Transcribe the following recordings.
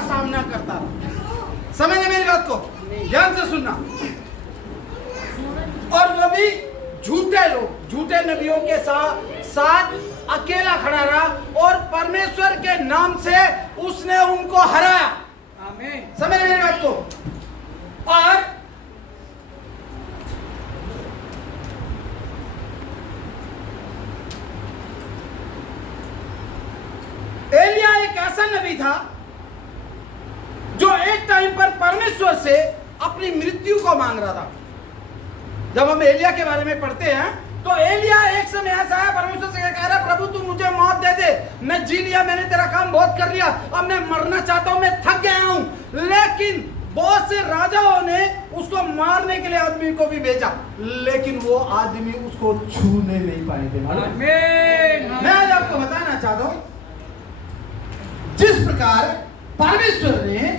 का सामना करता रहा। समझे मेरी बात को, ध्यान से सुनना। और वो भी झूठे लोग, झूठे नबियों के साथ अकेला खड़ा रहा और परमेश्वर के नाम से उसने उनको हराया। आमीन। समझ मेरी बात को। और एलिया एक ऐसा नबी था जो एक टाइम पर परमेश्वर से अपनी मृत्यु को मांग रहा था। जब हम एलिया के बारे में पढ़ते हैं तो एलिया एक समय ऐसा है, परमेश्वर से कह रहा है, प्रभु तू मुझे मौत दे दे, मैं जी लिया, मैंने तेरा काम बहुत कर लिया, अब मैं मरना चाहता हूं, मैं थक गया हूं। लेकिन बहुत से राजाओं ने उसको मारने के लिए आदमी को भी भेजा, लेकिन वो आदमी उसको छूने नहीं पाए थे। मैं आज आपको बताना चाहता हूं, जिस प्रकार परमेश्वर ने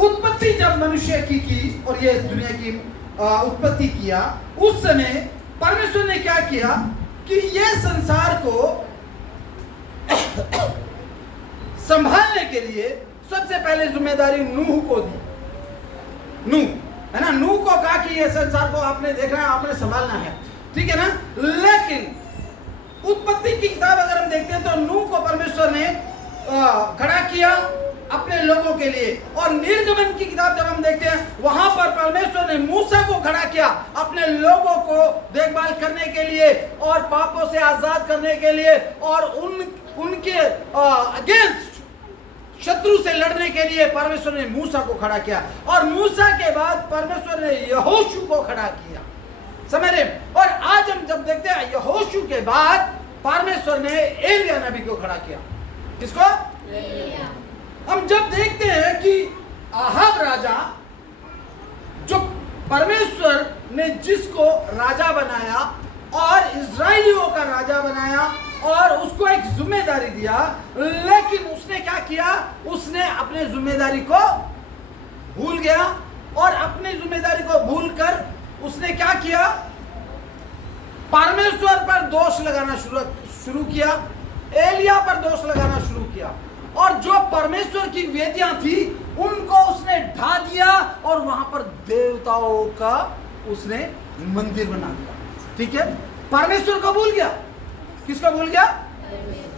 उत्पत्ति जब मनुष्य की और ये दुनिया की उत्पत्ति किया, उस समय परमेश्वर ने क्या किया कि ये संसार को संभालने के लिए सबसे पहले जिम्मेदारी नूह को दी। नूह है ना, नूह को कहा कि ये संसार को आपने देखना है, आपने संभालना है, ठीक है ना। लेकिन उत्पत्ति की किताब अगर हम देखते हैं तो नूह को परमेश्वर ने खड़ा किया अपने लोगों के लिए, और निर्गमन की किताब जब हम देखते हैं वहां पर परमेश्वर ने मूसा को खड़ा किया अपने लोगों को देखभाल करने के लिए और पापों से आजाद करने के लिए और उनके अगेंस्ट शत्रु से लड़ने के लिए परमेश्वर ने मूसा को खड़ा किया। और मूसा के बाद परमेश्वर ने यहोशू को खड़ा किया। समझ रहे? और आज हम जब देखते हैं यहोशू के बाद परमेश्वर ने एलिया नबी को खड़ा किया। किसको? हम जब देखते हैं कि आहाब राजा, जो परमेश्वर ने जिसको राजा बनाया और इजराइलियों का राजा बनाया और उसको एक जिम्मेदारी दिया, लेकिन उसने क्या किया, उसने अपने जिम्मेदारी को भूल गया। और अपनी जिम्मेदारी को भूलकर उसने क्या किया, परमेश्वर पर दोष लगाना शुरू किया, एलिया पर दोष लगाना शुरू किया, और जो परमेश्वर की वेदियां थी उनको उसने ढा दिया और वहां पर देवताओं का उसने मंदिर बना दिया। ठीक है, परमेश्वर को भूल गया। किसको भूल गया?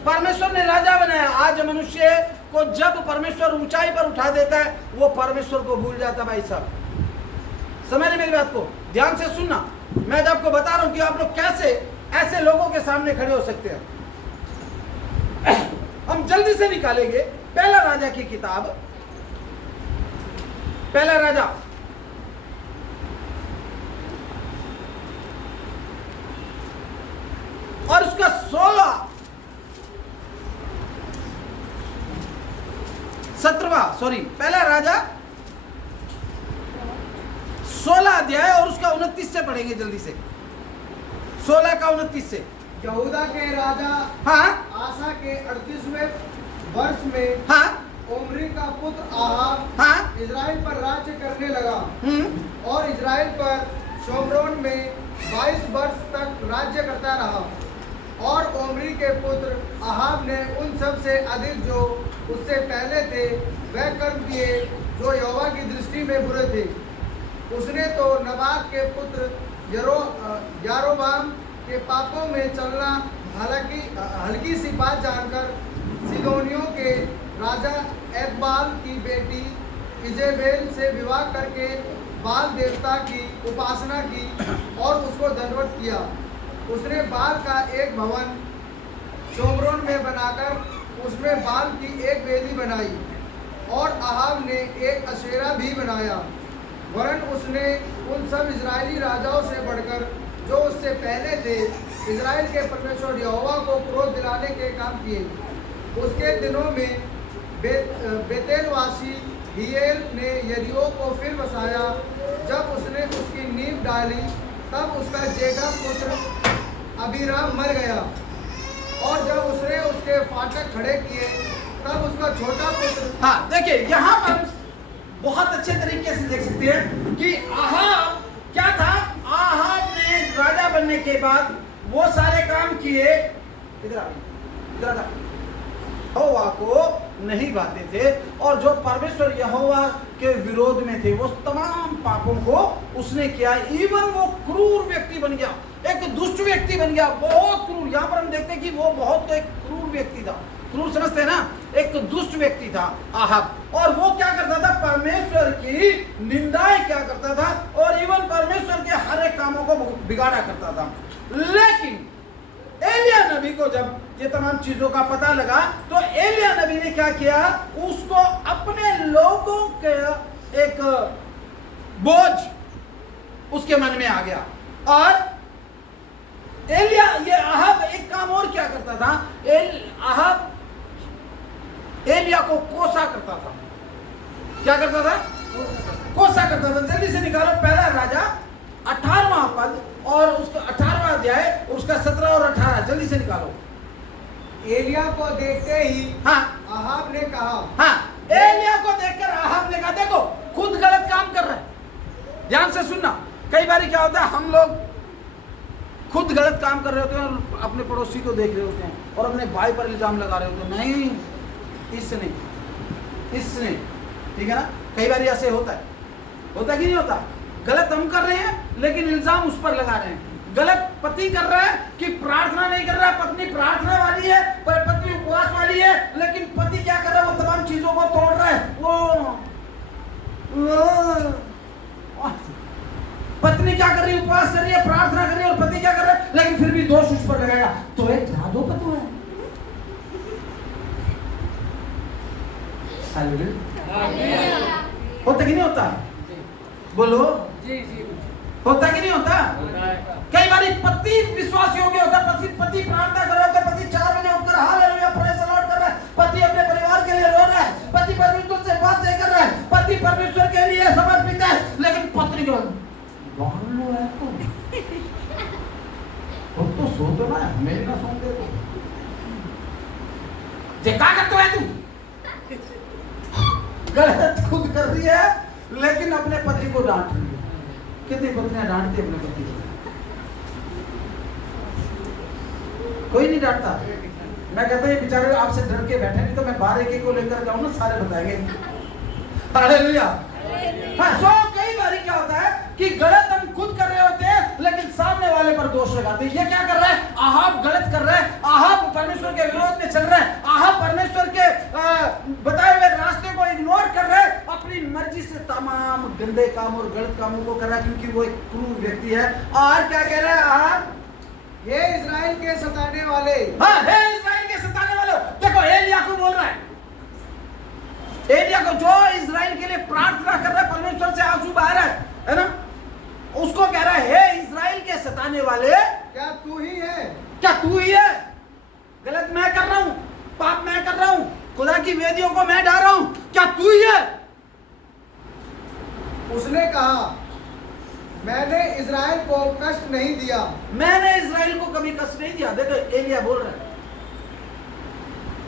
परमेश्वर ने राजा बनाया। आज मनुष्य को जब परमेश्वर ऊंचाई पर उठा देता है वो परमेश्वर को भूल जाता। भाई साहब, समझ रहे मेरी बात को? ध्यान से सुनना, मैं आपको बता रहा हूं कि आप लोग कैसे ऐसे लोगों के सामने खड़े हो सकते हैं। हम जल्दी से निकालेंगे पहला राजा की किताब, पहला राजा और उसका 17वां पहला राजा 16 अध्याय और उसका 29 से पढ़ेंगे जल्दी से। 16 का 29 से। यहूदा के राजा आसा के 38वें वर्ष में ओमरी का पुत्र आहाब इजराइल पर राज्य करने लगा और इजराइल पर शोमरोन में 22 वर्ष तक राज्य करता रहा। और ओमरी के पुत्र आहाब ने उन सब से अधिक जो उससे पहले थे वह कर्म किए जो यहोवा की दृष्टि में बुरे थे। उसने तो नबात के पुत्र यारोबाम के पापों में चलना हालांकि हल्की सी बात जानकर सिदोनियों के राजा एतबाल की बेटी इजेबेल से विवाह करके बाल देवता की उपासना की और उसको दंडवत किया। उसने बाल का एक भवन शोमरोन में बनाकर उसमें बाल की एक वेदी बनाई और आहाब ने एक अशेरा भी बनाया। वरन उसने उन सब इजरायली राजाओं से बढ़कर जो उससे पहले थे इजराइल के परमेश्वर यहोवा को क्रोध दिलाने के काम किए। उसके दिनों में बेतेलवासी हियेल ने यरीहो को फिर बसाया। जब उसने उसकी नींव डाली तब उसका जेठा पुत्र अबीराम मर गया और जब उसने उसके फाटक खड़े किए तब उसका छोटा पुत्र। देखिए यहाँ पर बहुत अच्छे तरीके से देख सकते हैं कि आहाब क्या था। आहाब ने राजा बनने के बाद वो सारे काम किए। इधर आ यहोवा को नहीं भाते थे, और जो परमेश्वर यहोवा के विरोध में थे वो तमाम पापों को उसने किया। इवन वो क्रूर व्यक्ति बन गया, एक दुष्ट व्यक्ति बन गया, बहुत क्रूर। यहाँ पर हम देखते हैं कि वो बहुत एक क्रूर व्यक्ति था। क्रूर समझते हैं ना, एक दुष्ट व्यक्ति था आहाब, और वो क्या करता था, परमेश्वर की निंदाएं क्या करता था, और इवन परमेश्वर के हर एक कामों को बिगाड़ा करता था। लेकिन एलिया नबी को जब ये तमाम चीजों का पता लगा तो एलिया नबी ने क्या किया, उसको अपने लोगों के एक बोझ उसके मन में आ गया, और एलिया ये आहाब एक काम और क्या करता था, आहाब एलिया को कोसा करता था। क्या करता था? कोसा करता था। जल्दी से निकालो पहला राजा 18वां पद और उसका 18वां अध्याय, उसका 17 और 18 जल्दी से निकालो। एलिया को देखते ही हाँ आहाब ने कहा, हाँ एलिया को देखकर आहाब ने कहा, देखो खुद गलत काम कर रहा है। ध्यान से सुनना, कई बार क्या होता है, हम लोग खुद गलत काम कर रहे होते हैं और अपने पड़ोसी को देख रहे होते हैं और अपने भाई पर इल्जाम लगा रहे होते हैं, नहीं इसने, ठीक है ना। कई बार ऐसे होता है कि नहीं होता? गलत हम कर रहे हैं लेकिन इल्जाम उस पर लगा रहे हैं। गलत पति कर रहा है कि प्रार्थना नहीं कर रहा है, पत्नी प्रार्थना वाली है, पत्नी उपवास वाली है, लेकिन पति क्या कर रहा है, वो तमाम चीजों को तोड़ रहा है। पत्नी क्या कर रही है, उपवास कर रही है, प्रार्थना कर रही है, और पति क्या कर रहा है, लेकिन फिर भी दोष उस पर लगाएगा, तो एक जादू पतू है। होता कि नहीं होता? बोलो जी होता कि नहीं होता? कई बार पति विश्वास योग्य होता, पति प्रार्थना कर रहा होता, पति 4 बजे उठकर हालेलुया प्रेज़ द लॉर्ड कर रहा है, पति अपने परिवार के लिए रो रहा है, पति परमेश्वर से बात कर रहा है, पति परमेश्वर के लिए समर्पित है, लेकिन पत्नी के बाहर है तो सो तो ना मेरे ना सो दे तो क्या करते है तू? गलत खुद कर रही है लेकिन अपने पति को डांट रही है। कितनी पत्नियां डांटती अपने पति को? कोई नहीं डांटता। मैं कहता हूँ बेचारे आपसे डर के बैठे, नहीं तो मैं 12 को लेकर जाऊँ ना, सारे बताएंगे। हालेलुया। हाँ, सो कई बार क्या होता है कि गलत हम खुद कर रहे होते हैं लेकिन सामने वाले पर दोष लगाते हैं। ये क्या कर रहा है? आहाब गलत कर रहा है, आहाब परमेश्वर के विरोध में चल रहा है, आहाब परमेश्वर के बताए हुए रास्ते को इग्नोर कर रहा है, अपनी मर्जी से तमाम गंदे काम और गलत कामों को कर रहा है, क्योंकि वो एक क्रूर व्यक्ति है। और क्या कह रहा है आहाब? हे इजराइल के सताने वाले, हाँ हे इजराइल के सताने वाले। देखो एलिया को बोल रहा है, एलिया को जो इजराइल के लिए प्रार्थना कर रहा है, परमेश्वर से आंसू बहा रहा है ना, उसको कह रहा है हे इजराइल के सताने वाले, क्या तू ही है? क्या तू ही है? गलत मैं कर रहा हूं, पाप मैं कर रहा हूं, खुदा की वेदियों को मैं ढा रहा हूं, क्या तू ही है? उसने कहा, मैंने इजराइल को कष्ट नहीं दिया। मैंने इजराइल को कभी कष्ट नहीं दिया। देखो एलिया बोल रहा है,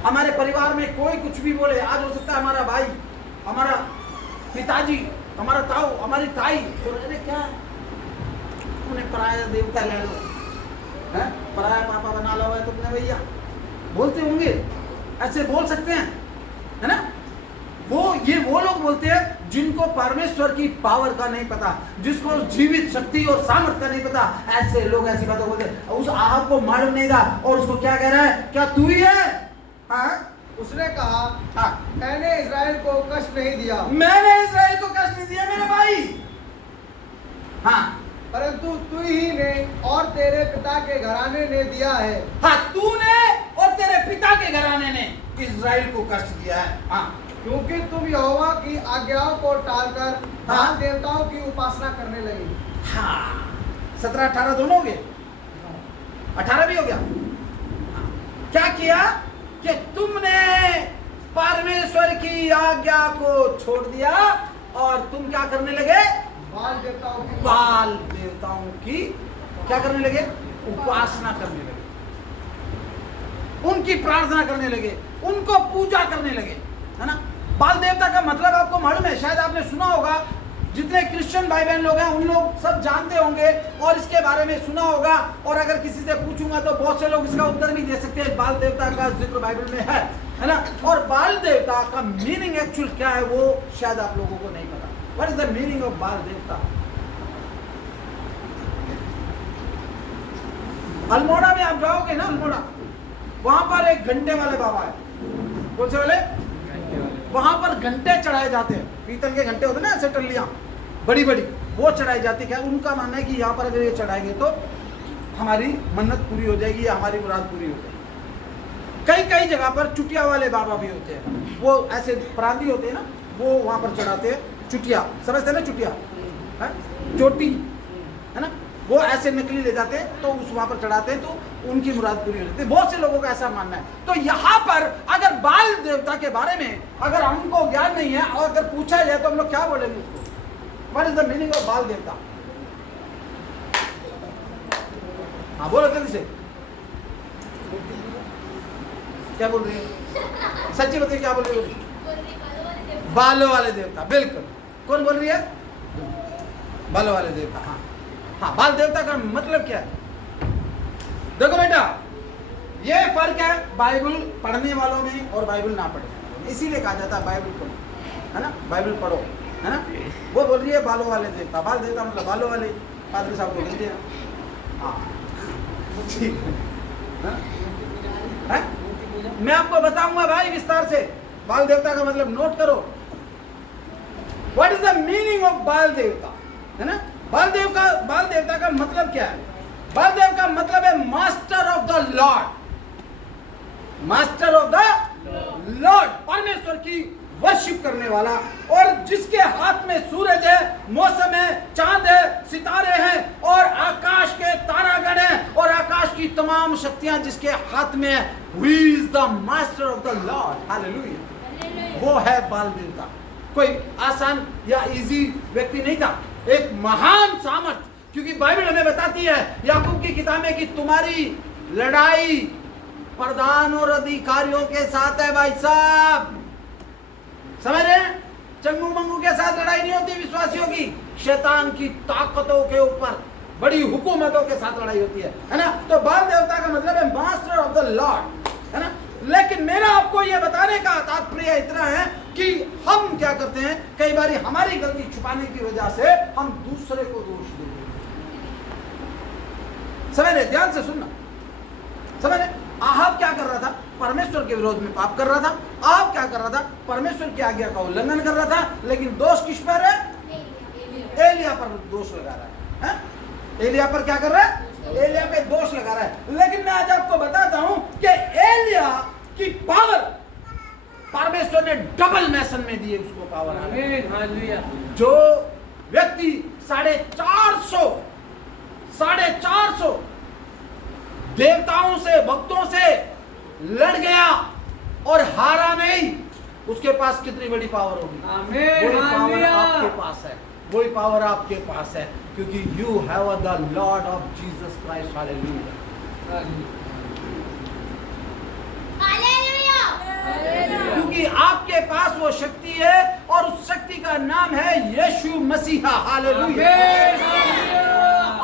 हमारे परिवार में कोई कुछ भी बोले, आज हो सकता है हमारा भाई, हमारा पिताजी, हमारा ताऊ, हमारी ताई, तो अरे क्या उन्हें पराया देवता ले लो, है पराया पापा बना लो है तुमने भैया, बोलते होंगे, ऐसे बोल सकते हैं, है ना। वो लोग बोलते हैं जिनको परमेश्वर की पावर का नहीं पता, जिसको जीवित शक्ति और सामर्थ का नहीं पता, ऐसे लोग ऐसी बातें बोलते हैं। उस आहाब को मालूम नहीं था और उसको क्या कह रहा है, क्या तू ही है? हाँ उसने कहा, हाँ मैंने इजराइल को कष्ट नहीं दिया। मैंने इजराइल को कष्ट नहीं दिया मेरे भाई, हाँ परंतु तू ही ने और तेरे पिता के घराने ने दिया है। हाँ तूने और तेरे पिता के घराने ने इजराइल को कष्ट दिया है। हाँ क्योंकि तुम यहोवा की आज्ञाओं को टालकर हाँ। बाल देवताओं की उपासना करने लगे। हाँ 17-18 दोनों हो गए, 18 भी हो गया। हाँ। क्या किया कि तुमने परमेश्वर की आज्ञा को छोड़ दिया और तुम क्या करने लगे? बाल देवताओं की क्या करने लगे? उपासना करने लगे, उनकी प्रार्थना करने लगे, उनको पूजा करने लगे, है ना। बाल देवता का मतलब आपको मालूम है, शायद आपने सुना होगा, जितने क्रिश्चियन भाई बहन लोग हैं उन लोग सब जानते होंगे और इसके बारे में सुना होगा। और अगर किसी से पूछूंगा तो बहुत से लोग इसका उत्तर भी दे सकते हैं। बाल देवता का जिक्र बाइबल में है ना। और बाल देवता का मीनिंग एक्चुअल क्या है वो शायद आप लोगों को नहीं पता। What is the meaning of बाल देवता? अल्मोड़ा में आप जाओगे ना, अल्मोड़ा, वहां पर एक घंटे वाले बाबा है। कौन से वाले? वहां पर घंटे चढ़ाए जाते हैं, पीतल के घंटे होते हैं ना, ऐसे टल्लियां बड़ी बड़ी, वो चढ़ाई जाती है। उनका मानना है कि यहाँ पर अगर ये चढ़ाएंगे तो हमारी मन्नत पूरी हो जाएगी या हमारी मुराद पूरी हो जाएगी। कई कई जगह पर चुटिया वाले बाबा भी होते हैं, वो ऐसे प्रांती होते हैं ना, वो वहां पर चढ़ाते हैं चुटिया, समझते हैं ना, चुटिया चोटी है ना, वो ऐसे नकली ले जाते हैं तो उस वहां पर चढ़ाते हैं तो उनकी मुराद पूरी हो जाती है। बहुत से लोगों का ऐसा मानना है। तो यहाँ पर अगर बाल देवता के बारे में अगर हमको ज्ञान नहीं है और अगर पूछा जाए तो हम लोग क्या बोलेंगे उसको? What is the meaning of बाल देवता? हाँ बोलो जल्दी से, क्या बोल रही है? सच्ची बताइए क्या बोल रही हो? बालों वाले देवता, बिल्कुल। कौन बोल रही है? बालों वाले देवता। हाँ हाँ, बाल देवता का मतलब क्या है? देखो बेटा, ये फर्क है बाइबल पढ़ने वालों में और बाइबल ना पढ़ने वालों में। इसीलिए कहा जाता है बाइबल पढ़ो, है ना, बाइबल पढ़ो, है ना। वो बोल रही है बालों वाले देवता, बाल देवता मतलब बालों वाले। पादरी साहब को बोल दिया। हाँ ठीक है, मैं आपको बताऊंगा भाई विस्तार से। बाल देवता का मतलब नोट करो। What is the meaning of बाल देवता, है ना। बाल देवता का मतलब क्या है? बाल देव का मतलब है master of the Lord, master of the Lord, परमेश्वर की वर्शिप करने वाला, और जिसके हाथ में सूरज है, मौसम है, चांद है, सितारे हैं और आकाश के तारागण हैं और आकाश की तमाम शक्तियां जिसके हाथ में है। Who is the master of the Lord? Hallelujah. वो है बाल देवता। कोई आसान या इजी व्यक्ति नहीं था, एक महान सामर्थ। क्योंकि बाइबल हमें बताती है याकूब की किताब में कि तुम्हारी लड़ाई प्रधान और अधिकारियों के साथ है। भाई साहब समझ रहे हैं? चंगू मंगू के साथ लड़ाई नहीं होती विश्वासियों की, शैतान की ताकतों के ऊपर, बड़ी हुकूमतों के साथ लड़ाई होती है ना। तो बाल देवता का मतलब है मास्टर ऑफ द लॉर्ड, है ना। लेकिन मेरा आपको यह बताने का तात्पर्य इतना है कि हम क्या करते हैं, कई बार हमारी गलती छुपाने की वजह से हम दूसरे को दोष देते हैं। समझ रहे? ध्यान से सुनना, समझ रहे? आहाब क्या कर रहा था? परमेश्वर के विरोध में पाप कर रहा था। आप क्या कर रहा था? परमेश्वर की आज्ञा का उल्लंघन कर रहा था। लेकिन दोष किस पर है? एलिया पर दोष लगा रहा है। एलिया पर क्या कर रहा है? एलिया पे दोष लगा रहा है। लेकिन मैं आज आपको बताता हूं कि एलिया की पावर परमेश्वर ने डबल मैसन में दी है उसको पावर। जो व्यक्ति 450 देवताओं से, भक्तों से लड़ गया और हारा नहीं, उसके पास कितनी बड़ी पावर होगी? वही पावर आपके पास है, वही पावर आपके पास है, क्योंकि you have the Lord of Jesus Christ. Hallelujah. क्योंकि आपके पास वो शक्ति है और उस शक्ति का नाम है यीशु मसीहा। हालेलुया।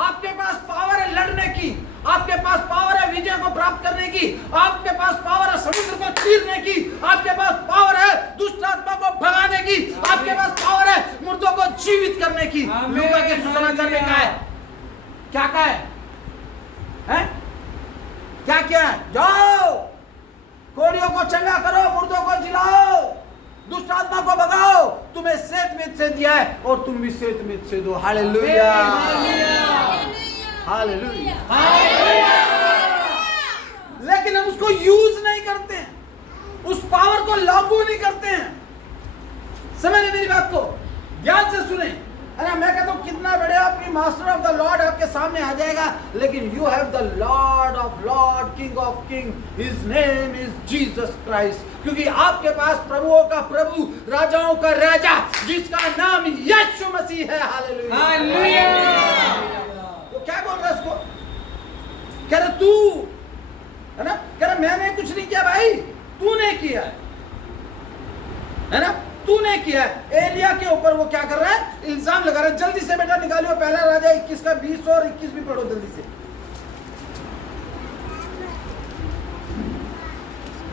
आपके पास पावर है लड़ने की, आपके पास पावर है विजय को प्राप्त करने की, आपके पास पावर है समुद्र को चीरने की, आपके पास पावर है दुष्ट आत्मा को भगाने की, आपके पास पावर है मुर्दों को जीवित करने की। लूका के सुसमाचार में कहा है, क्या कहा है? क्या क्या है? जाओ कोड़ियों को चंगा करो, मुर्दों को जिलाओ, दुष्ट आत्मा को भगाओ, तुम्हें सेत में से दिया है और तुम भी सेत में से दो। Hallelujah, hallelujah. लेकिन हम उसको यूज नहीं करते हैं, उस पावर को लागू नहीं करते हैं। समझ मेरी बात को, ध्यान से सुने। अरे मैं कहता हूं कितना बड़े आपकी मास्टर ऑफ द लॉर्ड आपके सामने आ जाएगा, लेकिन you have the Lord of Lord, king of king, his name is Jesus Christ. क्योंकि आपके पास प्रभुओं का प्रभु, राजाओं का राजा, जिसका नाम यीशु मसीह है। Hallelujah, hallelujah. वो क्या बोल रहा है उसको? कह रहा तू, है ना, कह रहा मैंने कुछ नहीं किया भाई, तूने किया है ना। तूने किया है। एलिया के ऊपर वो क्या कर रहा है, इल्जाम लगा रहा है। जल्दी से बेटा निकालियो पहला राजा 21 का 20 और 21 भी पढ़ो जल्दी से,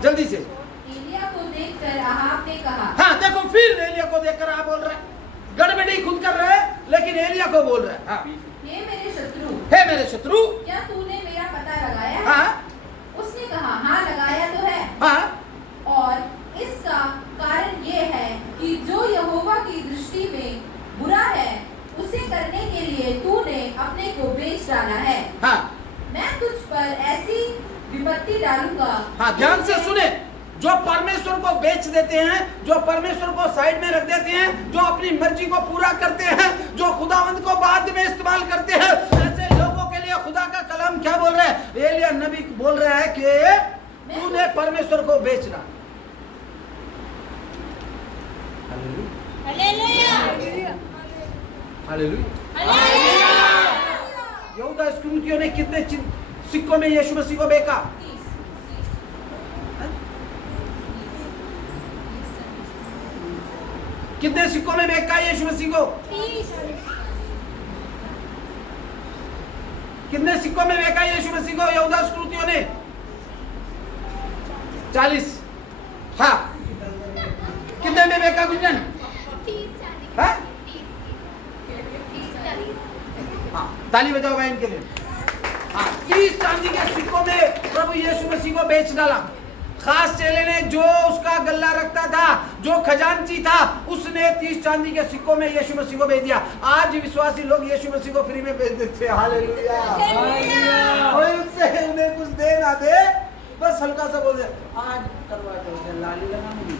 जल्दी से। एलिया को देखकर अहाब ने कहा, हाँ देखो, फिर एलिया को देखकर आप बोल रहा है, गड़बड़ी खुद कर रहा है लेकिन एलिया को बोल रहा है। हाँ, हे मेरे शत्रु, हे मेरे शत्रु, क्या तूने मेरा पता लगाया है? हाँ उसने कहा, हाँ लगाया तो है, हाँ, और इसका कारण ये है कि जो यहोवा की दृष्टि में बुरा है उसे करने के लिए तूने अपने को बेच डाला है। हाँ मैं तुझ पर ऐसी विपत्ति डालूंगा। हाँ, ध्यान से सुने। जो परमेश्वर को बेच देते हैं, जो परमेश्वर को साइड में रख देते हैं, जो अपनी मर्जी को पूरा करते हैं, जो खुदावंद को बाद में इस्तेमाल करते हैं, ऐसे लोगों के लिए खुदा का कलाम क्या बोल रहा है? एलिया नबी बोल रहा है कि तूने परमेश्वर को बेचना। यहूदा इस्करियोती ने कितने सिक्कों में यीशु मसीह को बेचा? कितने सिक्कों में बेचा यीशु मसीह को? कितने सिक्कों में बेचा यीशु मसीह को यहूदा इस्करियोती ने? 40। हाँ, कितने में बेचा गुंजन? हाँ, ताली बजाओ भाई इनके लिए। हाँ, 30 चांदी के सिक्कों में प्रभु यीशु मसीह को बेच डाला। खास चेले ने जो उसका गल्ला रखता था, जो खजांची था, उसने 30 चांदी के सिक्कों में यीशु मसीह को बेच दिया। आज विश्वासी लोग यीशु मसीह को फ्री में बेच देते हैं। हालेलुया। कोई उनसे उन्हें कुछ दे ना दे, बस हल्का सा बोल दे, आज करवा चौथ है, लाली लगाऊंगी।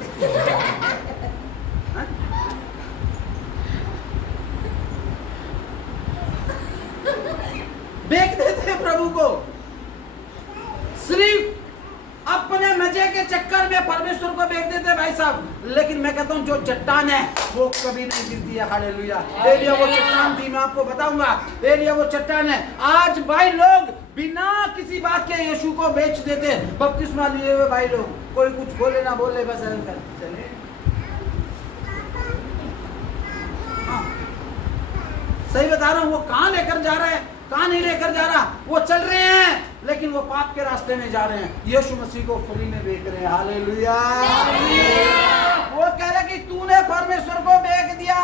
बेच देते प्रभु को। सिर्फ अपने मजे के चक्कर में परमेश्वर को बेच देते भाई साहब। लेकिन मैं कहता हूं जो चट्टान है वो कभी नहीं गिरती है। हालेलुया। एलिया वो चट्टान थी, मैं आपको बताऊंगा। एलिया वो चट्टान है। आज भाई लोग बिना किसी बात के यीशु को बेच देते। बपतिस्मा लिए हुए भाई लोग, कोई कुछ बोले ना बोले, बस चले। हाँ, सही बता रहा हूँ। वो कहाँ लेकर जा रहा है, कहाँ नहीं लेकर जा रहा। वो चल रहे हैं लेकिन वो पाप के रास्ते में जा रहे हैं। यीशु मसीह को फ्री में बेच रहे हैं। हालेलुया। वो कह रहे कि तूने परमेश्वर को बेच दिया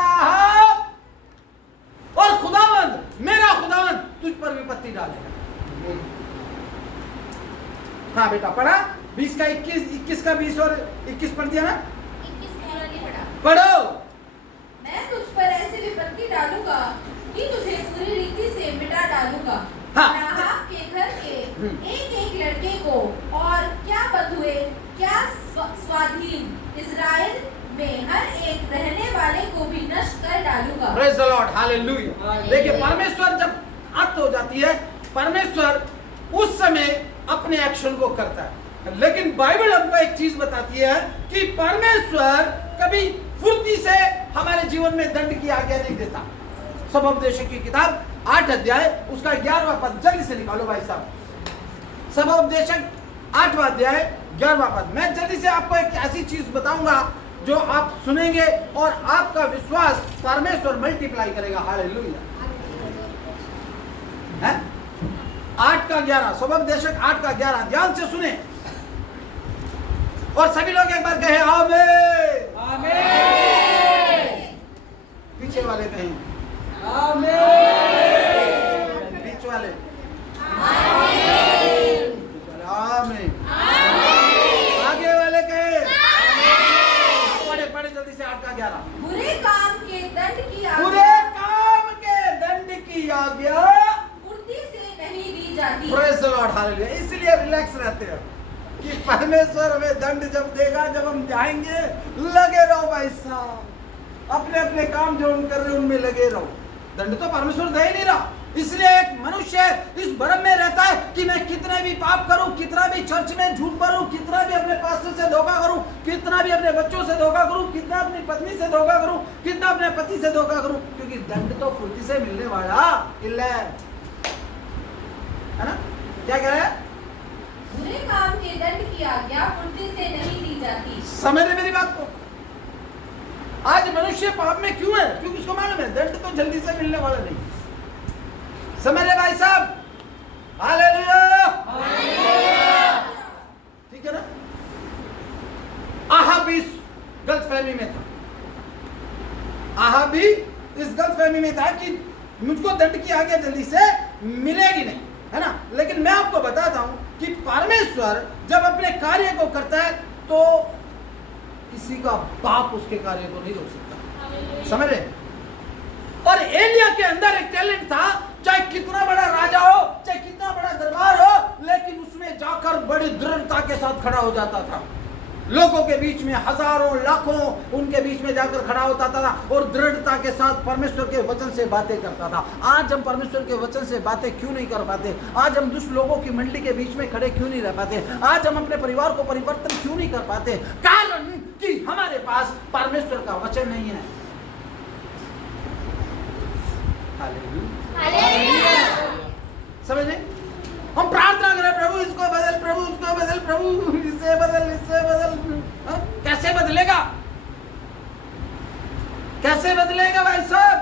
और खुदावंद, मेरा खुदावंद तुझ पर विपत्ति डालेगा। हाँ बेटा, पढ़ा 20 का 21 का 20 और 21 पढ़ दिया ना? 21 पढ़ो। मैं तुझ पर ऐसी विपत्ति डालूंगा कि तुझे पूरी रीति से मिटा डालूंगा। हाँ। राहाब के घर के एक एक लड़के को और क्या बंधुए, क्या स्वाधीन इजराइल में हर एक रहने वाले को भी नष्ट कर डालूंगा। Praise the Lord. हालेलुया। देखिए, परमेश्वर जब अंत हो जाती है, परमेश्वर उस समय अपने एक्शन को करता है। लेकिन बाइबल हमको एक चीज बताती है कि परमेश्वर कभी फुर्ती से हमारे जीवन में दंड की आज्ञा नहीं देता। सबोपदेशक की किताब 8 अध्याय उसका 11वां पद, जल्दी से निकालो भाई साहब। सबोपदेशक 8वां अध्याय 11वां पद। मैं जल्दी से आपको एक ऐसी चीज बताऊंगा जो आप सुनेंगे और आपका विश्वास परमेश्वर मल्टीप्लाई करेगा। हालेलुया। 8 का 11, सबोपदेशक 8 का 11, ध्यान से सुने और सभी लोग एक बार कहे आमीन। आमीन। पीछे वाले कहें आमीन। बीच वाले आमीन। आमीन। आगे वाले कहे आमीन। पढ़े पढ़े जल्दी से 8 का 11। बुरे काम के दंड की आज्ञा, बुरे काम के दंड की आज्ञा फुर्ती से नहीं दी जाती। Praise the Lord. हालेलुया। इसलिए रिलैक्स रहते हैं कि परमेश्वर हमें दंड जब देगा, जब हम जाएंगे, लगे रहो भाई साहब, अपने अपने काम जो हम कर रहे हैं उनमें लगे रहो। दंड तो परमेश्वर दे ही नहीं रहा। इसलिए एक मनुष्य इस भ्रम में रहता है कि मैं कितना भी पाप करूं, कितना भी चर्च में झूठ बोलूं, कितना भी अपने पास्टर से धोखा करूं, कितना भी अपने बच्चों से धोखा करूं, कितना अपनी पत्नी से धोखा करूं, कितना अपने पति से धोखा करूं, क्योंकि दंड तो फुर्ती से मिलने वाला है ना। क्या कह रहे हैं? बुरे काम के दंड की आज्ञा फुर्ती से नहीं दी जाती। समझ रहे मेरी बात को? आज मनुष्य पाप में क्यों है? क्योंकि उसको मालूम है दंड तो जल्दी से मिलने वाला नहीं। समझ रहे भाई साहब? हालेलुया, ठीक है ना? आहाब भी इस गलतफहमी में था, आहाब भी इस गलतफहमी में था कि मुझको दंड की आज्ञा जल्दी से मिलेगी नहीं, है ना? लेकिन मैं आपको बताता हूं कि परमेश्वर जब अपने कार्य को करता है तो किसी का बाप उसके कार्य को नहीं रोक सकता। समझ रहे? और एलिया के अंदर एक टैलेंट था, चाहे कितना बड़ा राजा हो, चाहे कितना बड़ा दरबार हो, लेकिन उसमें जाकर बड़ी दृढ़ता के साथ खड़ा हो जाता था। लोगों के बीच में, हजारों लाखों उनके बीच में जाकर खड़ा होता था और दृढ़ता के साथ परमेश्वर के वचन से बातें करता था। आज हम परमेश्वर के वचन से बातें क्यों नहीं कर पाते? आज हम दुष्ट लोगों की मंडली के बीच में खड़े क्यों नहीं रह पाते? आज हम अपने परिवार को परिवर्तन क्यों नहीं कर पाते? कारण कि हमारे पास परमेश्वर का वचन नहीं है। समझ रहे? हम प्रार्थना करें, प्रभु इसको बदल, प्रभु उसको बदल, प्रभु इससे बदल, इससे बदल। कैसे बदलेगा? कैसे बदलेगा भाई साहब?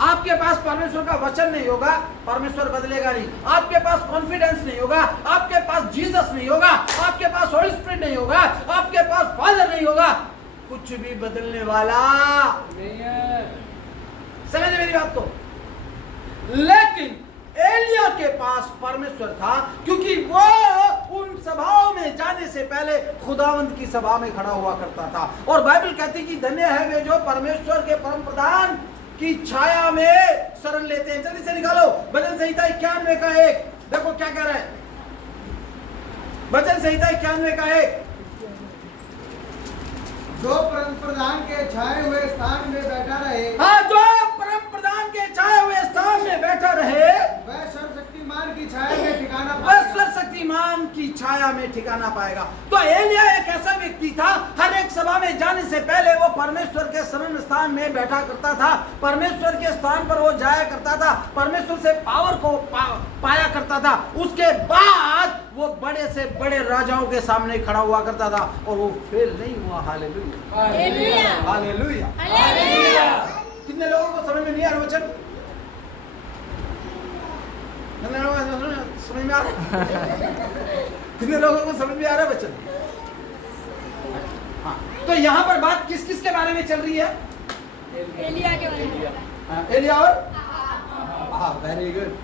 आपके पास परमेश्वर का वचन नहीं होगा, परमेश्वर बदलेगा नहीं। आपके पास कॉन्फिडेंस नहीं होगा, आपके पास जीसस नहीं होगा, आपके पास होली स्पिरिट नहीं होगा, आपके पास फादर नहीं होगा, कुछ भी बदलने वाला नहीं है। समझे मेरी बात को? लेकिन एलिया के पास परमेश्वर था, क्योंकि वो उन सभाओं में जाने से पहले खुदावंद की सभा में खड़ा हुआ करता था। और बाइबल कहती कि धन्य है वे जो परमेश्वर के परम प्रधान की छाया में शरण लेते हैं। जल्दी से निकालो भजन संहिता 91 का 1। देखो क्या कह रहा है भजन संहिता 91 का 1। जो परम प्रधान के छाए हुए स्थान में बैठा रहे, हाँ, जो परम प्रधान के छाए हुए स्थान में बैठा रहे, वह सर्वशक्तिमान की छाया में ठिकाना वह पाएगा। सर्वशक्तिमान की छाया में ठिकाना पाएगा। तो एलिया एक ऐसा व्यक्ति था, हर एक सभा में जाने से पहले वो परमेश्वर के शरण स्थान में बैठा करता था, परमेश्वर के स्थान पर वो जाया करता था, परमेश्वर से पावर को पाया करता था। उसके बाद वो बड़े से बड़े राजाओं के सामने खड़ा हुआ करता था और वो फेल नहीं हुआ। Hallelujah, hallelujah, hallelujah. कितने लोगों को समझ में नहीं आ रहा वचन? कितने लोगों को समझ में आ रहा? कितने लोगों को समझ में आ रहा वचन? हाँ, तो यहाँ पर बात किस किस के बारे में चल रही है? एलिया के बारे में। एलिया और आहाब। Very good.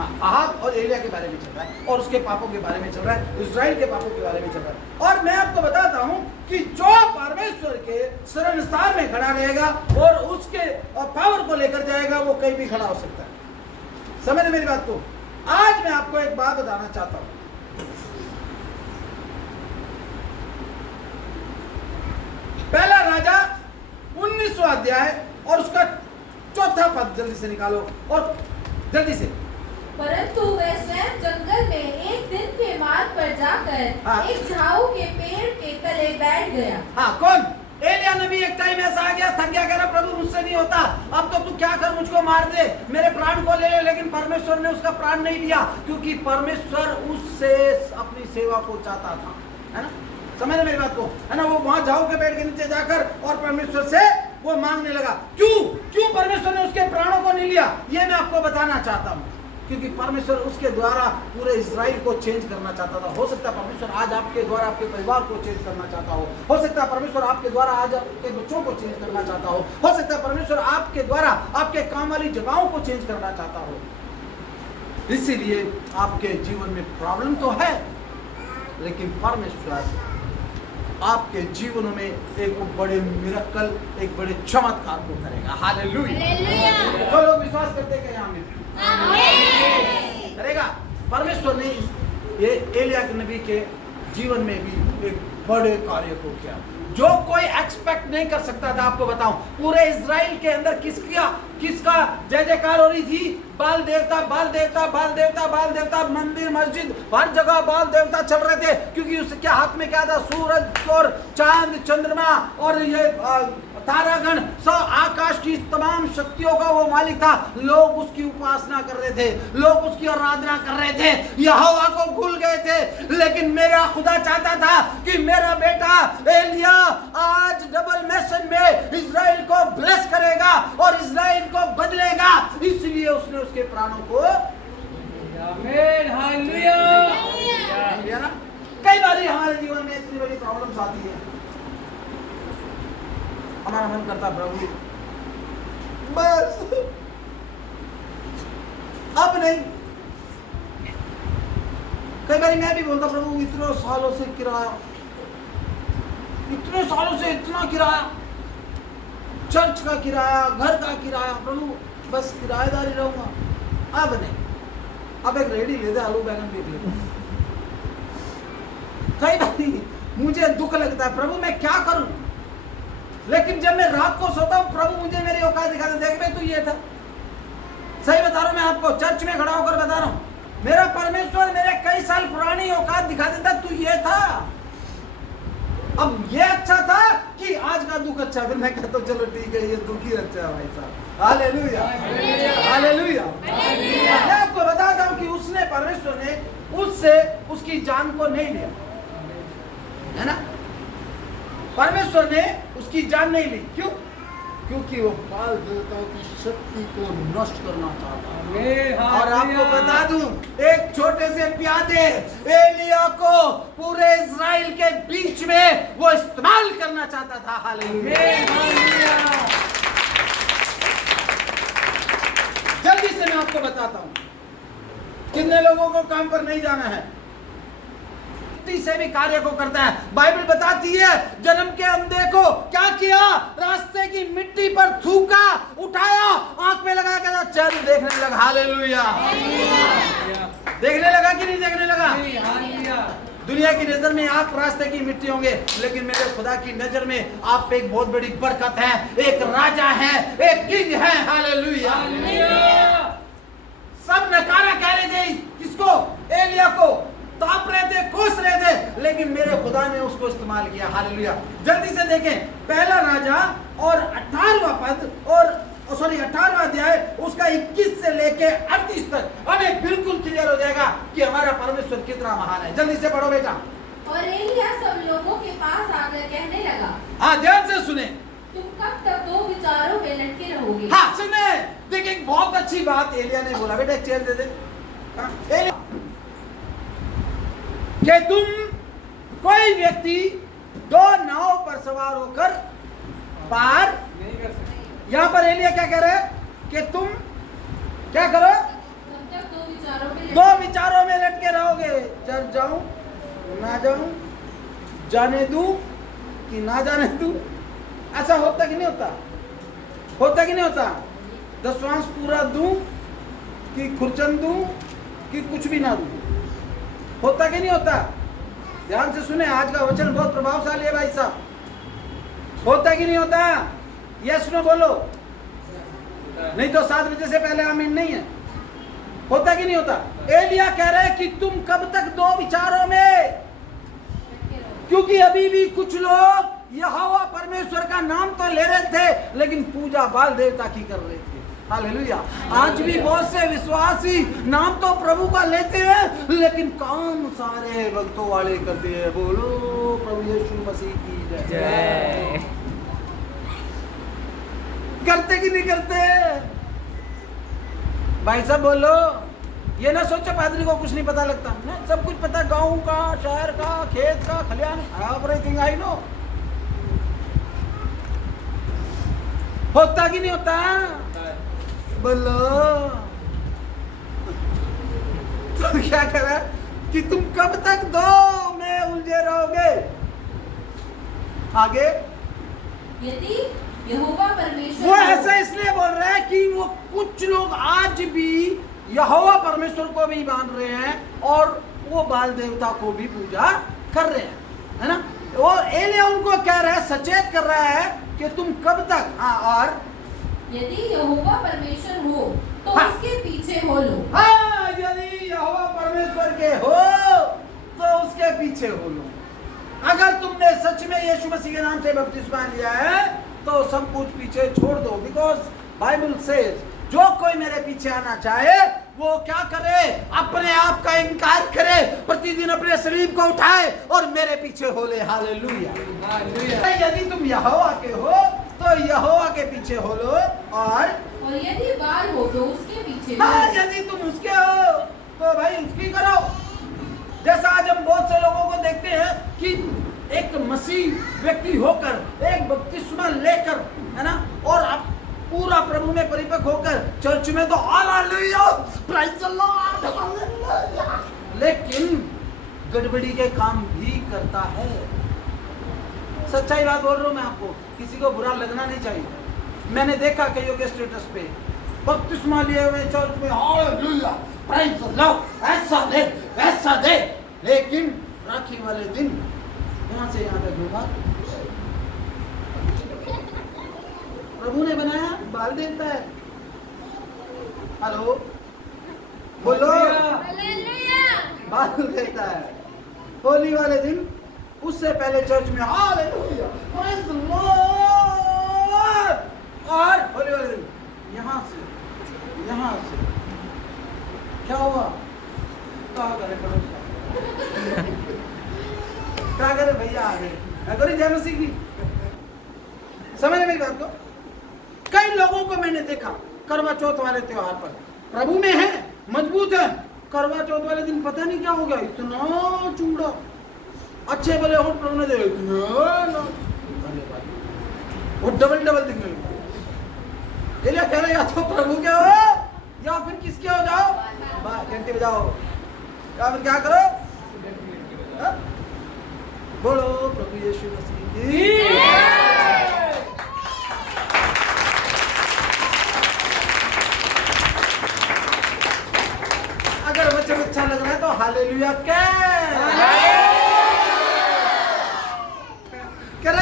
आहाब और एलिया के बारे में चल रहा है और उसके पापों के बारे में चल रहा है, इजराइल के पापों के बारे में चल रहा है। और मैं आपको बताता हूं कि जो परमेश्वर के शरण स्थान में खड़ा रहेगा और उसके पावर को लेकर जाएगा, वो कहीं भी खड़ा हो सकता है। समझ मेरी बात को? आज मैं आपको एक बात बताना चाहता हूं। पहला राजा 19वां अध्याय और उसका 4था पद जल्दी से निकालो और जल्दी से। परंतु वह स्वयं जंगल में एक दिन के मार्ग पर जाकर हाँ। एक झाऊ के पेड़ के तले बैठ गया। हाँ, कौन? एलिया नबी। एक टाइम ऐसा आ गया, थक गया, कह रहा प्रभु मुझसे नहीं होता, अब तो तू क्या कर, मुझको मार दे, मेरे प्राण को ले ले। लेकिन परमेश्वर ने उसका प्राण नहीं लिया, क्योंकि परमेश्वर उससे अपनी सेवा को चाहता था, है ना? समझ मेरी बात को, है ना? वो वहां झाऊ के पेड़ के नीचे जाकर और परमेश्वर से वो मांगने लगा। क्यों परमेश्वर ने उसके प्राणों को नहीं लिया? ये मैं आपको बताना चाहता हूँ। क्योंकि परमेश्वर उसके द्वारा पूरे इजराइल को चेंज करना चाहता था। हो सकता है परमेश्वर आज आपके द्वारा आपके परिवार को चेंज करना चाहता हो सकता है परमेश्वर आपके द्वारा आज आपके बच्चों को चेंज करना चाहता हो सकता है परमेश्वर आपके द्वारा आपके काम वाली जगहों को चेंज करना चाहता हो। इसीलिए आपके जीवन में प्रॉब्लम तो है, लेकिन परमेश्वर आपके जीवनों में एक बड़े मिरेकल, एक बड़े चमत्कार को करेगा। हालेलुया। तो लोग विश्वास करते हैं यहाँ में करेगा। परमेश्वर ने ये एलिया के नबी के जीवन में भी एक बड़े कार्य को किया जो कोई एक्सपेक्ट नहीं कर सकता था। आपको बताऊं, पूरे इजराइल के अंदर किसका जय जयकार हो रही थी? बाल देवता, बाल देवता, बाल देवता, बाल देवता। मंदिर मस्जिद हर जगह बाल देवता चल रहे थे, क्योंकि उसके हाथ में क्या था? सूरज और चांद चंद्रमा और ये तारागण, सब आकाश की तमाम शक्तियों का वो मालिक था। लोग उसकी उपासना कर रहे थे, लोग उसकी आराधना कर रहे थे, यहोवा को भूल गए थे। लेकिन लेकिन मेरा खुदा चाहता था कि मेरा बेटा एलिया आज डबल मेसन में इजराइल को ब्लेस करेगा और इजराइल को बदलेगा, इसलिए उसने उसके प्राणों को आमीन, हालेलुया। ना। कई बार हमारे जीवन में इतनी बड़ी प्रॉब्लम्स आती है, हमारा मन करता प्रभु बस अब नहीं। कई बार मैं भी बोलता प्रभु इतने सालों से किराया, इतने सालों से इतना किराया, चर्च का किराया, घर का किराया, प्रभु बस किराएदारी रहूंगा अब नहीं। अब एक रेडी ले दे, आलू बैगन भी ले। कई बार मुझे दुख लगता है प्रभु मैं क्या करूं, लेकिन जब मैं रात को सोता हूं प्रभु मुझे मेरी औकात दिखा दे, देख भाई तू ये था। सही बता रहा हूं मैं आपको, चर्च में खड़ा होकर बता रहा हूं, मेरा परमेश्वर मेरे कई साल पुरानी औकात दिखा देता, तू ये था। अब ये अच्छा था कि आज का दुख अच्छा, फिर मैं कहता चलो ठीक है ये दुख ही अच्छा है भाई साहब। Hallelujah, hallelujah. मैं आपको बताता हूं कि उसने, परमेश्वर ने उससे उसकी जान को नहीं लिया, है ना। परमेश्वर ने उसकी जान नहीं ली, क्यों? क्योंकि वो बाल देवताओं की शक्ति को नष्ट करना चाहता है। और आपको बता दूं, एक छोटे से प्यादे एलिया को पूरे इज़राइल के बीच में वो इस्तेमाल करना चाहता था। हालेलुया। जल्दी से मैं आपको बताता हूं कितने लोगों को काम पर नहीं जाना है, से भी कार्य को करता है। बाइबल बताती है जन्म के अंधे को क्या किया, रास्ते की मिट्टी पर थूका, उठाया, आंख में लगाया, कहता चल, देखने लगा। हालेलुया। देखने लगा कि नहीं देखने लगा? दुनिया की नजर में आप रास्ते की मिट्टी होंगे, लेकिन मेरे खुदा की नजर में आप एक बहुत बड़ी बरकत है, एक राजा है, एक किंग है। हालेलुया। सब नकारा कह रहे थे किसको? एलिया को, ताप रहे थे, कोस रहे थे, लेकिन मेरे खुदा ने उसको इस्तेमाल किया। हालेलुया। जल्दी से देखें, पहला राजा और 18वां पद और 18वां अध्याय उसका 21 से लेके 38 तक हमें बिल्कुल क्लियर हो जाएगा कि हमारा परमेश्वर कितना महान है। जल्दी से पढ़ो बेटा। और एलिया सब लोगों के पास आकर कहने लगा, हाँ ध्यान से सुने, तुम कब तक दो विचारों में लटके रहोगे? हाँ सुने, देखिए एक बहुत अच्छी बात एलिया ने बोला। बेटा एक चेयर दे दे। एलिया कि तुम, कोई व्यक्ति दो नाव पर सवार होकर पार नहीं कर सकते। यहां पर एलिया क्या कह रहे हैं कि तुम क्या करो? तब तक दो विचारों में लटके रहोगे, चल जाऊं ना जाऊं, जाने दूं कि ना जाने दूं। ऐसा होता कि नहीं होता? होता कि नहीं होता? दसवांश पूरा दूं कि खुरचन दूं कि कुछ भी ना दूं, होता कि नहीं होता? ध्यान से सुने, आज का वचन बहुत प्रभावशाली है भाई साहब। होता कि नहीं होता? यस नो बोलो, नहीं तो 7 बजे से पहले आमीन नहीं है। होता कि नहीं होता? एलिया कह रहे हैं कि तुम कब तक दो विचारों में, क्योंकि अभी भी कुछ लोग यहोवा परमेश्वर का नाम तो ले रहे थे, लेकिन पूजा बाल देवता की कर रहे थे। हालेलुया। आज भी बहुत से विश्वासी नाम तो प्रभु का लेते हैं, लेकिन काम सारे भक्तों वाले करते हैं। बोलो प्रभु यीशु मसीह की जय। करते कि नहीं करते? भाई साहब बोलो, ये ना सोचो पादरी को कुछ नहीं पता लगता। ना, सब कुछ पता, गांव का, शहर का, खेत का, खलियान, एवरीथिंग आई नो। होता कि नहीं होता? बोलो। तो क्या करा कि तुम कब तक दो में उलझे रहोगे? आगे यदि यहोवा परमेश्वर, वो ऐसा इसलिए बोल रहा है कि वो कुछ लोग आज भी यहोवा परमेश्वर को भी मान रहे हैं और वो बाल देवता को भी पूजा कर रहे हैं, है ना। और एलिया उनको कह रहा है, सचेत कर रहा है कि तुम कब तक। हाँ, और यदि यहोवा परमेश्वर हो तो हाँ, उसके पीछे हो लो। हाँ, यदि यहोवा परमेश्वर के हो तो उसके पीछे हो लो। अगर तुमने सच में यीशु मसीह के नाम से बपतिस्मा लिया है तो सब कुछ पीछे छोड़ दो। बिकॉज बाइबल सेज जो कोई मेरे पीछे आना चाहे वो क्या करे, अपने आप का इनकार करे, प्रतिदिन अपने शरीर को उठाए और मेरे पीछे हो ले। हालेलुया। यदि तुम यहोवा के हो तो यहोवा के पीछे हो लो, और यदि बाल हो तो उसके पीछे हो। हाँ, यदि तुम उसके हो तो भाई उसकी करो। जैसा आज हम बहुत से लोगों को देखते हैं कि एक मसीह व्यक्ति होकर, एक बपतिस्मा लेकर, है ना, और आप पूरा प्रभु में परिपक्व होकर चर्च में तो hallelujah, praise the Lord, hallelujah, लेकिन गड़बड़ी के काम भी करता है। सच्चाई बात बोल रहा हूं मैं आपको, किसी को बुरा लगना नहीं चाहिए। मैंने देखा कईयों के स्टेटस पे बपतिस्मा लिए हुए चर्च में हालेलुया, प्राइज द लॉर्ड, ऐसा दे वैसा दे, लेकिन राखी वाले दिन यहाँ से यहाँ तक घूमा। प्रभु ने बनाया, बाल देता है। हेलो बोलो, बाल देता है। होली वाले दिन उससे पहले चर्च में हालेलुया, प्राइज द लॉर्ड, और होली वाले दिन यहाँ से क्या हुआ, क्या करे क्या करे भैया, आगे अगर जय मसीह की समझ मेरी बात को। कई लोगों को मैंने देखा करवा चौथ वाले त्योहार पर प्रभु में है, मजबूत है, करवा चौथ वाले दिन पता नहीं क्या हो गया, इतना चूड़ा, अच्छे भले होठ प्रभु ने दे, वो डबल दिखने लगा। ये कह रहे या तो प्रभु के हो या फिर किसके हो जाओ, घंटी बजाओ, या फिर क्या करो, हा? बोलो प्रभु यीशु मसीह की। अगर वचन अच्छा लग रहा है तो हालेलुया कह रहा,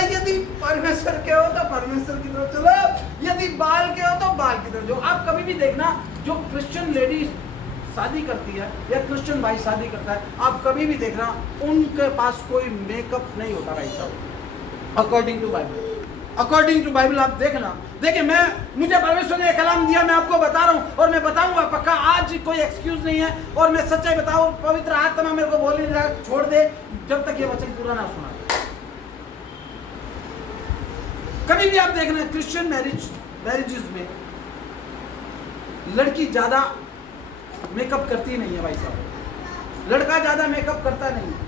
यदि परमेश्वर के हो तो परमेश्वर की तरफ चलो, यदि बाल के हो तो बाल की तरफ जो। आप कभी भी देखना, जो क्रिश्चियन लेडी शादी करती है या क्रिश्चियन भाई शादी करता है, आप कभी भी देखना उनके पास कोई मेकअप नहीं होता भाई साहब, अकॉर्डिंग टू बाइबल। आप देखना, देखिए मुझे परमेश्वर ने कलाम दिया, मैं आपको बता रहा हूँ और मैं बताऊंगा पक्का, आज कोई एक्सक्यूज नहीं है, और मैं सच्चाई बताऊं, पवित्र आत्मा मेरे को बोल नहीं रहा, छोड़ दे जब तक ये वचन पूरा ना सुना। कभी भी आप देखना क्रिश्चियन मैरिजेस में लड़की ज्यादा मेकअप करती नहीं है भाई साहब, लड़का ज्यादा मेकअप करता नहीं है।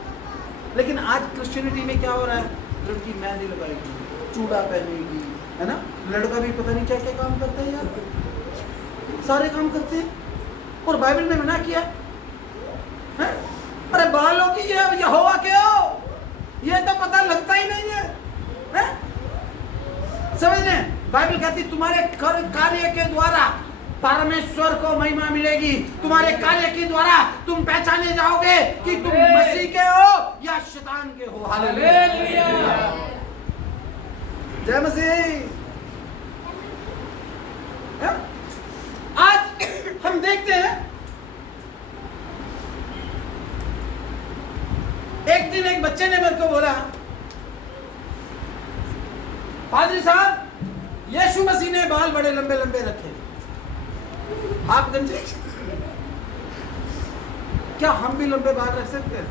लेकिन आज क्रिश्चियनिटी में क्या हो रहा है, लड़की मेहंदी लगाएगी, चूड़ा पहनेगी, है ना, लड़का भी पता नहीं क्या क्या काम करता है यार, सारे काम करते हैं, और बाइबल में मना किया है। अरे बालों की ये यहोवा के हो, ये तो पता लगता ही नहीं है, समझ रहे? बाइबल कहती तुम्हारे कार्य के द्वारा परमेश्वर को महिमा मिलेगी, तुम्हारे कार्य के द्वारा तुम पहचाने जाओगे कि तुम मसीह के हो या शैतान के हो। हालेलुया, जय मसीह। आज हम देखते हैं, एक दिन एक बच्चे ने मेरे को बोला, पादरी साहब यीशु मसीह ने बाल बड़े लंबे लंबे रखे, आप गंजे, क्या हम भी लंबे बाल रख सकते हैं?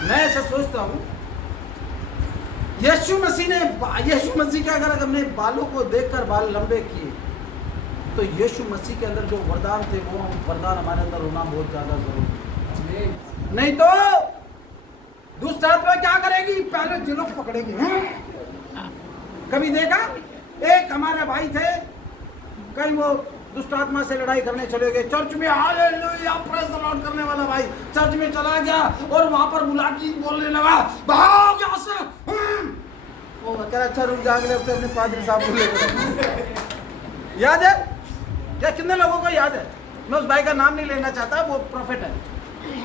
मैं ऐसा सोचता हूं, यीशु मसीह का अगर हमने बालों को देखकर बाल लंबे किए, तो यीशु मसीह के अंदर जो वरदान थे वो वरदान हमारे अंदर होना बहुत ज्यादा जरूरी है। नहीं तो दुष्ट आत्मा क्या करेगी, पहले जिलों को पकड़ेगी। कभी देखा, एक हमारे भाई थे, कहीं वो दुष्ट आत्मा से लड़ाई करने चले गए, चर्च में हालेलुया प्रेज़ द लॉर्ड करने वाला भाई चर्च में चला गया और वहां पर बुलाकी बोलने लगा, भाग यहाँ से। वो कह रहा अच्छा रुक जा, अगले हफ्ते अपने पादरी साहब बोले। याद है क्या, कितने लोगों को याद है? मैं उस भाई का नाम नहीं लेना चाहता, वो प्रोफेट है,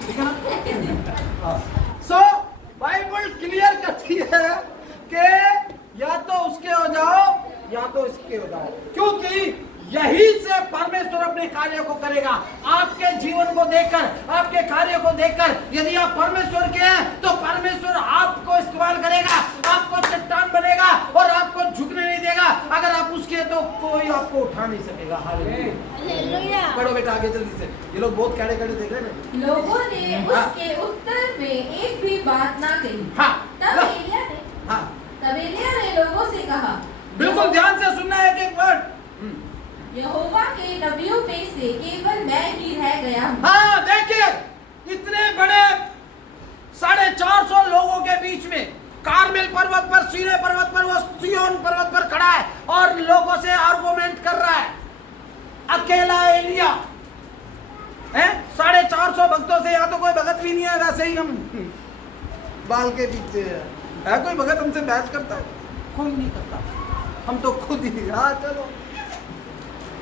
ठीक है ना। सो बाइबल क्लियर करती है कि या तो उसके हो जाओ या तो इसके हो जाओ, क्योंकि यही से परमेश्वर अपने कार्य को करेगा। आपके जीवन को देखकर, आपके कार्य को देखकर यदि आप परमेश्वर के हैं तो परमेश्वर आपको इस्तेमाल करेगा, आपको चट्टान बनेगा और आपको झुकने नहीं देगा। अगर आप उसके तो कोई आपको उठा नहीं सकेगा। हालेलुया। बढ़ो बेटा आगे जल्दी से, ये लोग बहुत कड़े कड़े देख रहे हैं। लोगों ने उसके उत्तर में एक भी बात ना कही। तब एलिया ने लोगों से कहा, बिल्कुल ध्यान से सुनना है एक वर्ड, यहोवा के नबियों में से केवल मैं ही रह गया हूँ। हाँ देखिए, इतने बड़े 450 लोगों के बीच में कारमेल पर्वत पर, सीने पर्वत पर, वो सिय्योन पर्वत पर खड़ा है और लोगों से आर्गुमेंट कर रहा है। अकेला एलिया है, 450 भक्तों से, या तो कोई भगत भी नहीं है, वैसे ही हम बाल के पीछे है। कोई भगत हमसे बहस करता है? कोई नहीं करता, हम तो खुद ही। हाँ चलो,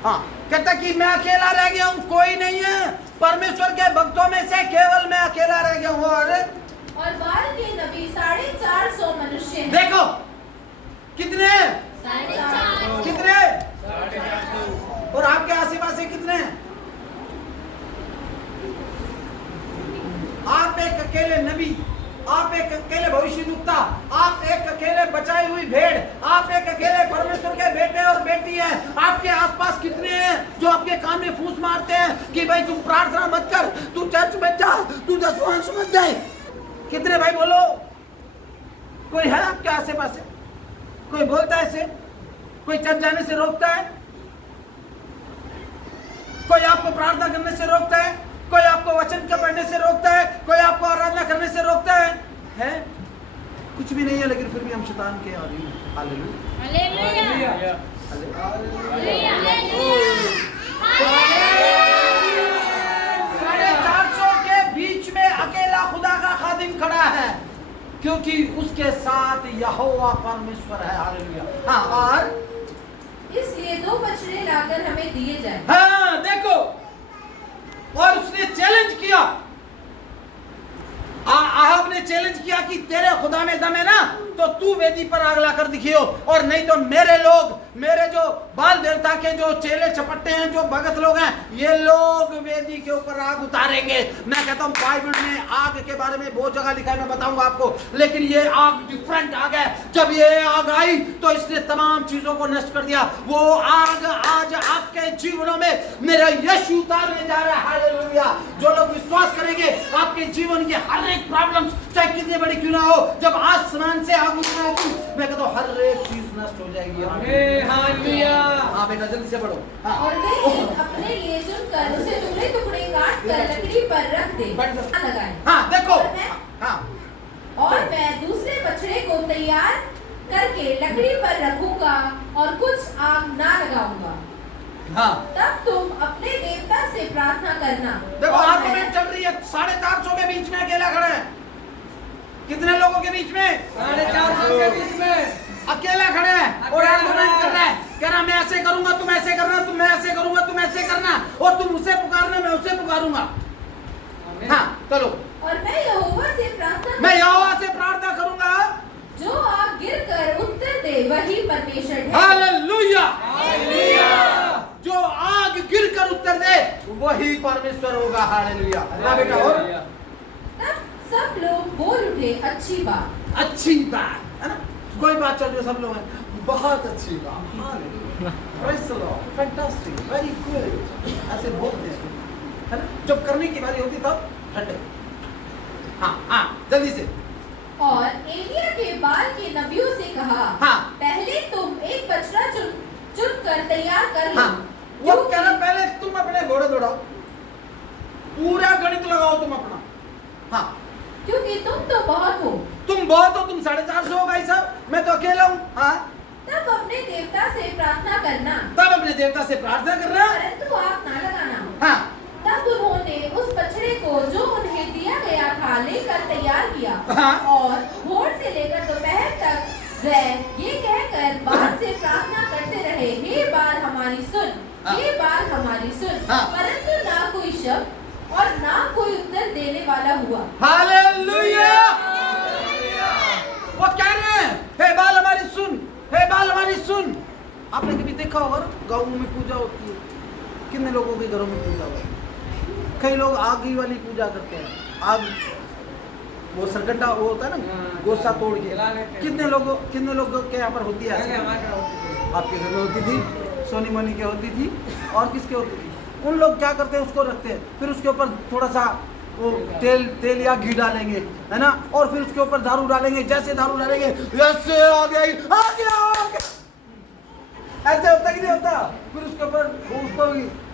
हाँ कहता कि मैं अकेला रह गया हूँ, कोई नहीं है। परमेश्वर के भक्तों में से केवल मैं अकेला रह गया हूँ। और बाल के नबी 450 मनुष्य हैं। देखो कितने, 450 कितने, और आपके आसे पास कितने हैं? आप एक अकेले नबी, आप एक अकेले भविष्यद्वक्ता, आप एक अकेले बचाई हुई भेड़, आप एक अकेले परमेश्वर के बेटे और बेटी हैं। आपके आसपास कितने हैं जो आपके कान में फूस मारते हैं कि भाई तुम प्रार्थना मत कर, तू चर्च में जा, तू दसवांश मत जाए? कितने भाई बोलो? कोई है आपके आसे पास? कोई बोलता है इसे? कोई चर्च जाने से रोकता है? कोई आपको प्रार्थना करने से रोकता है? कोई आपको वचन का पढ़ने से रोकता है? कोई आपको आराधना करने से रोकता है? कुछ भी नहीं है, लेकिन फिर भी हम शैतान के आदमी हैं। हालेलुया। 450 के बीच में अकेला खुदा का खादिम खड़ा है, क्योंकि उसके साथ यहोवा परमेश्वर है। हालेलुया। हाँ, और इसलिए 2 बछड़े लाकर हमें दिए जाए। हाँ देखो, और उसने चैलेंज किया, आहाब ने चैलेंज किया कि तेरे खुदा में दम है ना, तो तू वेदी पर आग लाकर दिखियो, और नहीं तो मेरे लोग, मेरे जो बाल देवता के जो चेले चपट्टे हैं, जो भगत लोग हैं, ये लोग वेदी के ऊपर आग उतारेंगे। मैं कहता हूँ बाइबल में आग के बारे में बहुत जगह लिखा है, मैं बताऊंगा आपको, लेकिन ये आग डिफरेंट आग है। जब ये आग आई तो इसने तमाम चीजों को नष्ट कर दिया। वो आग आज आपके जीवनों में मेरा यीशु उतारने जा रहा है। हालेलुया। जो लोग विश्वास करेंगे, आपके जीवन की हर एक प्रॉब्लम चाहे कितनी बड़ी क्यों ना हो, जब आसमान से आग उतरेगी, मैं कहता हूँ हर एक चीज नष्ट हो जाएगी। हालेलुया। हाँ बेटा जल्दी से पढ़ो। हाँ। और वे अपने लिए चुनकर उसे टुकड़े टुकड़े काट कर लकड़ी पर रख दे, लगाए। हाँ देखो, हाँ, और मैं दूसरे बछड़े को तैयार करके लकड़ी पर रखूंगा और कुछ आग ना लगाऊंगा। हाँ, तब तुम अपने देवता से प्रार्थना करना। देखो आर्गुमेंट चल रही है, 450 के बीच में अकेला खड़ा है। कितने लोगों के बीच में? 450 के बीच में अकेला खड़ा है और आर्गुमेंट कर रहा है, कह रहा मैं ऐसे करूंगा, तुम ऐसे करना, तुम मैं ऐसे करूंगा, तुम ऐसे करना, और तुम उसे पुकारना, मैं उसे पुकारूंगा। हाँ चलो। और मैं यहोवा से प्रार्थना करूंगा, जो आग गिर कर उत्तर दे वही परमेश्वर है। हालेलुया। जो आग गिर कर उत्तर दे वही परमेश्वर होगा। हालेलुया। बेटा और तब सब लोग बोल उठे, अच्छी बात, अच्छी बात है ना, कोई बात चल रही है, सब लोग हैं, बहुत अच्छी बात, praise the Lord, fantastic, very good, ऐसे बोलते हैं, है ना। जब करने की बारी होती तब ठंडे। हाँ हाँ जल्दी से। और एलिया के बाल के नबियों से कहा, हाँ, पहले तुम एक बछड़ा चुन कर तैयार कर लो। हाँ, वो कह रहा पहले तुम अपने घोड़े दौड़ाओ, पूरा गणित लगाओ तुम अपना। हाँ, क्योंकि तुम तो बहुत हो। तुम बहुत हो, तुम 450 हो भाई साहब, मैं तो अकेला हूँ। हाँ, तब अपने देवता से प्रार्थना करना, तब अपने देवता से प्रार्थना करना, परंतु आग ना लगाना। हाँ, तब उन्होंने उस बछड़े को जो उन्हें दिया गया था लेकर तैयार किया। हाँ। और भोर से लेकर दोपहर तक वे ये कहकर बाल से प्रार्थना करते रहे, हे बाल हमारी सुन, हाँ। हे बाल हमारी सुन। हाँ। परंतु ना कोई शब्द और ना कोई उत्तर देने वाला हुआ। हालेलुया। वो कह रहे हैं, हे बाल हमारी सुन, हे बाल हमारी सुन। अब आपने कभी देखा होगा ना, गाँव में पूजा होती है, कितने लोगों के घरों में पूजा होती है। कई लोग आग ही वाली पूजा करते हैं, आग वो सरकंडा वो होता है ना, गोसा तोड़ के। कितने लोगों के यहाँ पर होती है ऐसे? आपके घर में होती थी, सोनी मोनी के होती थी, और किसके होती थी? उन लोग क्या करते हैं, उसको रखते हैं, फिर उसके ऊपर थोड़ा सा वो तेल या घी डालेंगे, है ना, और फिर उसके ऊपर दारू डालेंगे। जैसे दारू डालेंगे ऐसे आ गया ऐसे होता कि नहीं होता? फिर उसके ऊपर उसको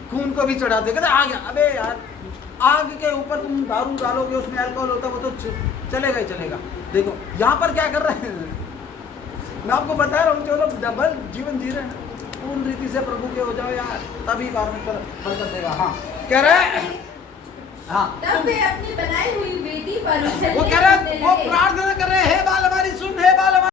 खून को भी चढ़ाते, कहते आ गया। अबे यार, आग के ऊपर तुम दारू डालोगे, उसमें अल्कोहल होता है, वो तो चलेगा ही चलेगा। देखो यहाँ पर क्या कर रहे हैं, मैं आपको बता रहा हूँ, जो लोग डबल जीवन जी रहे हैं, पूर्ण रीति से प्रभु के हो जाओ यार, तभी परमेश्वर बरकत देगा। हाँ कह रहे, हाँ तब वे अपनी बनाई हुई वेदी पर वो कह रहे, वो प्रार्थना कर रहे हैं, हे बाल हमारी सुन, हे बाल हमारी